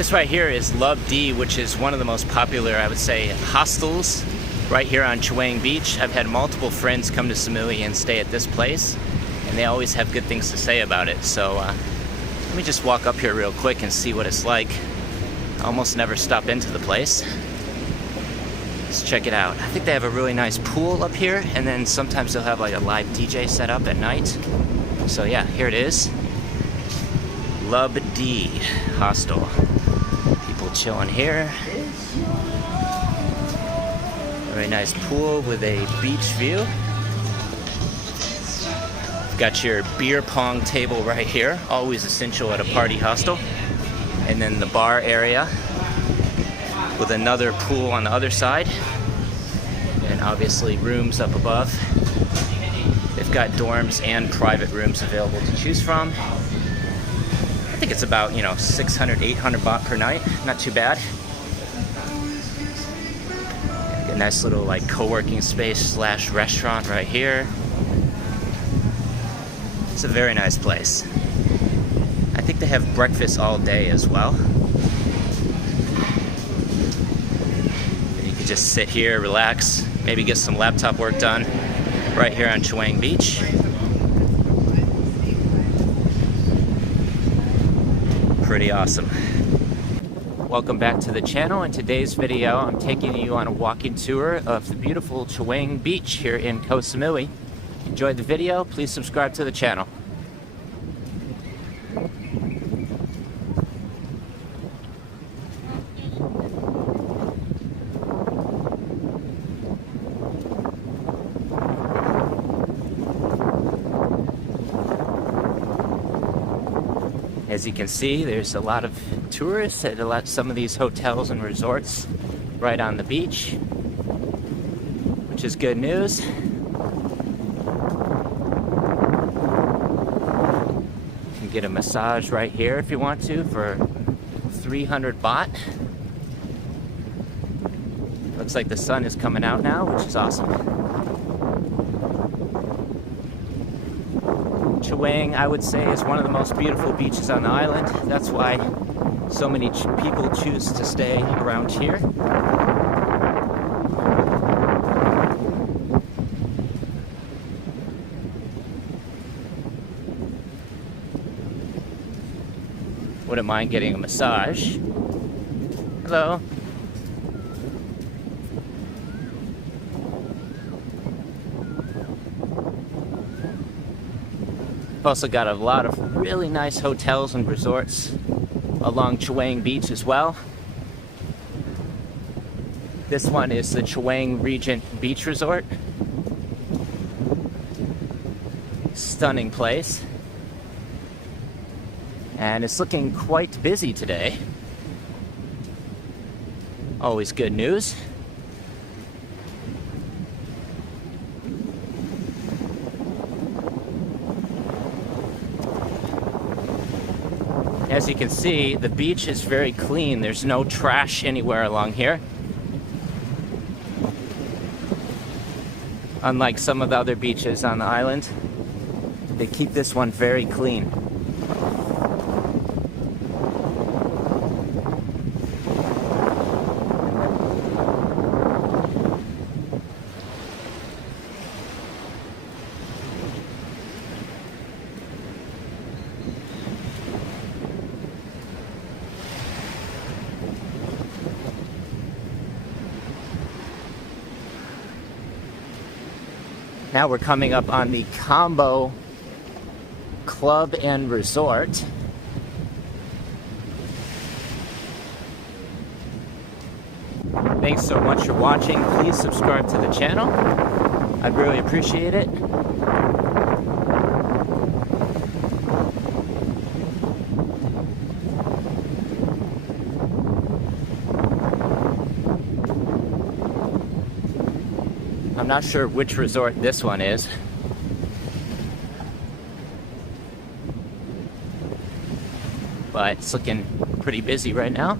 This right here is Love D, which is one of the most popular, I would say, hostels right here on Chaweng Beach. I've had multiple friends come to Samui and stay at this place, and they always have good things to say about it. So let me just walk up here real quick and see what it's like. I almost never stop into the place. Let's check it out. I think they have a really nice pool up here, and then sometimes they'll have like a live DJ set up at night. So yeah, here it is. Love D Hostel. People chilling here. Very nice pool with a beach view. Got your beer pong table right here, always essential at a party hostel. And then the bar area with another pool on the other side. And obviously rooms up above. They've got dorms and private rooms available to choose from. I think it's about, 600, 800 baht per night. Not too bad. A nice little like co-working space / restaurant right here. It's a very nice place. I think they have breakfast all day as well. And you can just sit here, relax, maybe get some laptop work done right here on Chaweng Beach. Pretty awesome. Welcome back to the channel. In today's video, I'm taking you on a walking tour of the beautiful Chaweng Beach here in Koh Samui. Enjoyed the video, please subscribe to the channel. As you can see, there's a lot of tourists at some of these hotels and resorts right on the beach, which is good news. You can get a massage right here if you want to for 300 baht. Looks like the sun is coming out now, which is awesome. Chaweng, I would say, is one of the most beautiful beaches on the island. That's why so many people choose to stay around here. Wouldn't mind getting a massage. Hello. We've also got a lot of really nice hotels and resorts along Chaweng Beach as well. This one is the Chaweng Regent Beach Resort. Stunning place. And it's looking quite busy today. Always good news. As you can see, the beach is very clean. There's no trash anywhere along here. Unlike some of the other beaches on the island, they keep this one very clean. Now we're coming up on the Combo Club and Resort. Thanks so much for watching. Please subscribe to the channel. I'd really appreciate it. I'm not sure which resort this one is. But it's looking pretty busy right now.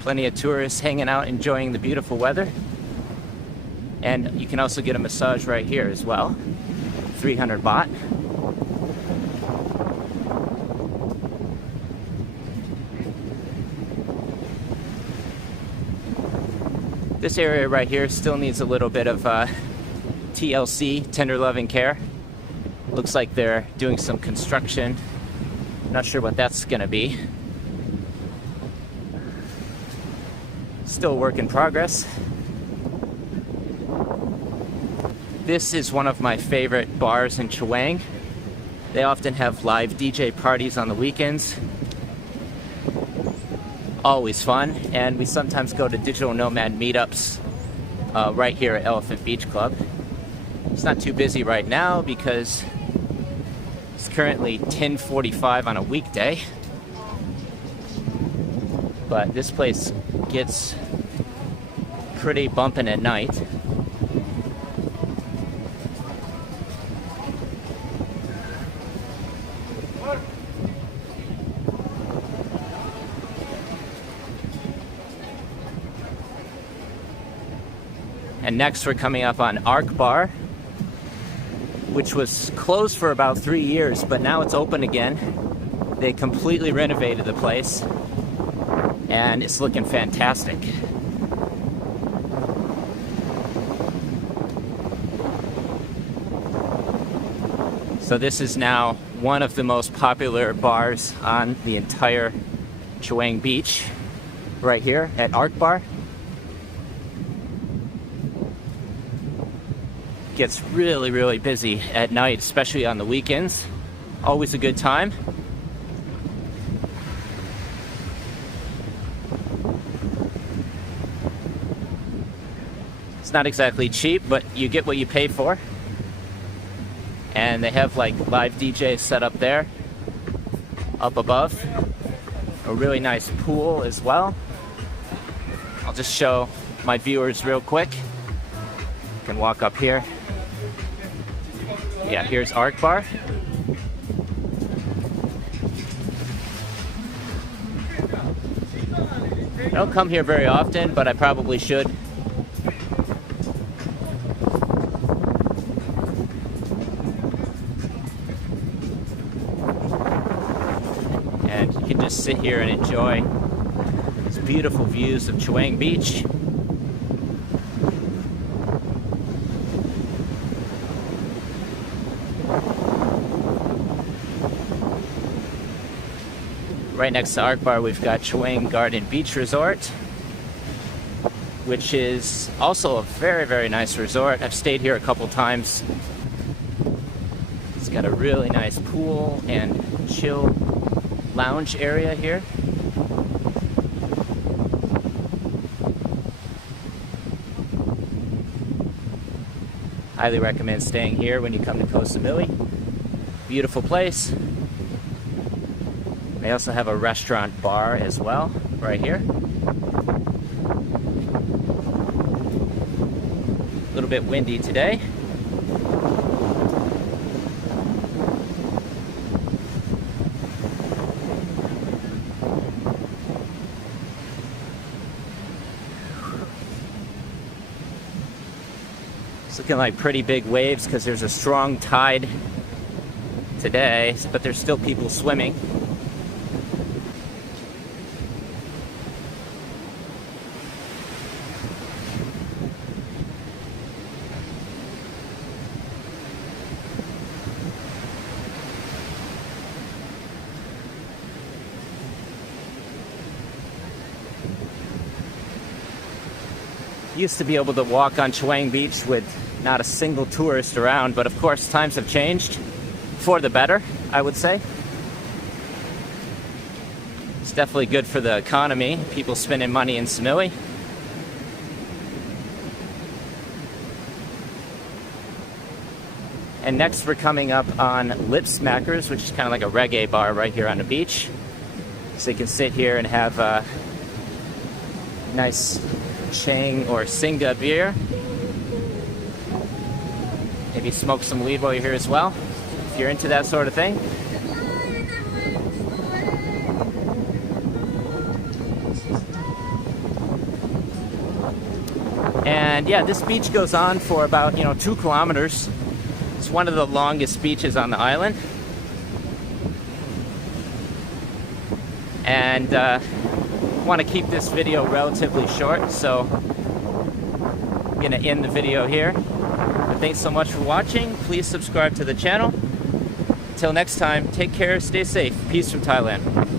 Plenty of tourists hanging out, enjoying the beautiful weather. And you can also get a massage right here as well. 300 baht. This area right here still needs a little bit of TLC, tender loving care. Looks like they're doing some construction. Not sure what that's gonna be. Still a work in progress. This is one of my favorite bars in Chaweng. They often have live DJ parties on the weekends. Always fun, and we sometimes go to digital nomad meetups right here at Elephant Beach Club. It's not too busy right now because it's currently 10:45 on a weekday. But this place gets pretty bumping at night. And next we're coming up on Ark Bar, which was closed for about 3 years, but now it's open again. They completely renovated the place, and it's looking fantastic. So this is now one of the most popular bars on the entire Chaweng Beach, right here at Ark Bar. Gets really, really busy at night, especially on the weekends. Always a good time. It's not exactly cheap, but you get what you pay for. And they have like live DJs set up there, up above. A really nice pool as well. I'll just show my viewers real quick. You can walk up here. Yeah, here's Ark Bar. I don't come here very often, but I probably should. And you can just sit here and enjoy these beautiful views of Chaweng Beach. Right next to Ark Bar, we've got Chaweng Garden Beach Resort, which is also a very, very nice resort. I've stayed here a couple times. It's got a really nice pool and chill lounge area here. Highly recommend staying here when you come to Koh Samui. Beautiful place. They also have a restaurant bar as well, right here. A little bit windy today. It's looking like pretty big waves because there's a strong tide today, but there's still people swimming. Used to be able to walk on Chaweng Beach with not a single tourist around, but of course times have changed for the better, I would say. It's definitely good for the economy, people spending money in Samui. And next we're coming up on Lip Smackers, which is kind of like a reggae bar right here on the beach. So you can sit here and have a nice Chang or Singa beer. Maybe smoke some weed while you're here as well, if you're into that sort of thing. And yeah, this beach goes on for about 2 kilometers. It's one of the longest beaches on the island. And want to keep this video relatively short, so gonna end the video here. But thanks so much for watching. Please subscribe to the channel. Until next time, take care, stay safe. Peace from Thailand.